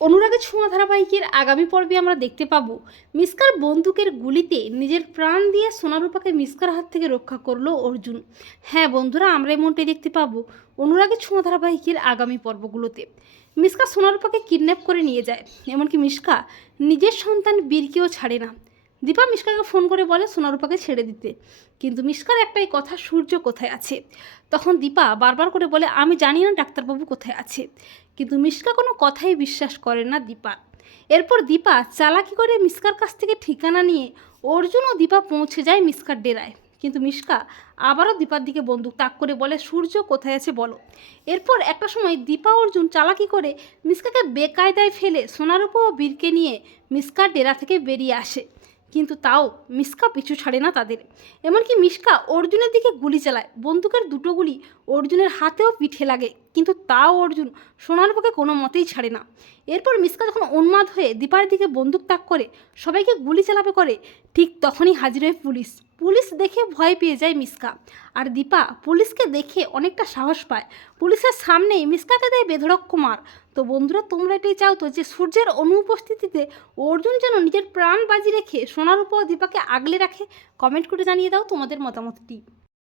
অনুরাগের ছোঁয়া ধারাবাহিকের আগামী পর্বে আমরা দেখতে পাব। মিসকার বন্দুকের গুলিতে নিজের প্রাণ দিয়ে সোনারূপাকে মিসকার হাত থেকে রক্ষা করল অর্জুন। হ্যাঁ বন্ধুরা, আমরা এমনটাই দেখতে পাবো অনুরাগের ছোঁয়া ধারাবাহিকের আগামী পর্বগুলোতে। মিসকা সোনারূপাকে কিডন্যাপ করে নিয়ে যায়, এমনকি মিসকা নিজের সন্তান বীরকেও ছাড়ে না। দীপা মিশকাকে ফোন করে বলে সোনারূপাকে ছেড়ে দিতে। কিন্তু মিসকার একটাই কথা, সূর্য কোথায় আছে? তখন দীপা বারবার করে বলে, আমি জানি না ডাক্তারবাবু কোথায় আছে। কিন্তু মিশকা কোনো কথাই বিশ্বাস করে না দীপা। এরপর দীপা চালাকি করে মিসকার কাছ থেকে ঠিকানা নিয়ে অর্জুন ও দীপা পৌঁছে যায় মিসকার ডেরায়। কিন্তু মিশকা আবারও দীপার দিকে বন্দুক তাক করে বলে, সূর্য কোথায় আছে বলো। এরপর একটা সময় দীপা অর্জুন চালাকি করে মিসকাকে বেকায়দায় ফেলে সোনারূপ ও বীরকে নিয়ে মিসকার ডেরা থেকে বেরিয়ে আসে। কিন্তু তাও মিসকা পিছু ছাড়ে না তাদের। এমনকি মিসকা অর্জুনের দিকে গুলি চালায়। বন্দুকের দুটো গুলি অর্জুনের হাতেও পিঠে লাগে, কিন্তু তাও অর্জুন সোনার বুকে কোনো মতেই ছাড়ে না। এরপর মিসকা যখন উন্মাদ হয়ে দীপার দিকে বন্দুক তাক করে, সবাইকে গুলি চালাবে করে, ঠিক তখনই হাজির হয় পুলিশ। পুলিশ দেখে ভয় পেয়ে যায় মিসকা। আর দীপা পুলিশকে দেখে অনেকটা সাহস পায়। পুলিশের সামনেই মিসকাকে দেয় বেধড়ক কুমার। তো বন্ধুরা, তোমরা এটাই চাও তো যে সূর্যের অনুপস্থিতিতে অর্জুন যেন নিজের প্রাণ বাজি রেখে সোনার উপর দীপাকে আগলে রাখে? কমেন্ট করে জানিয়ে দাও তোমাদের মতামতটি।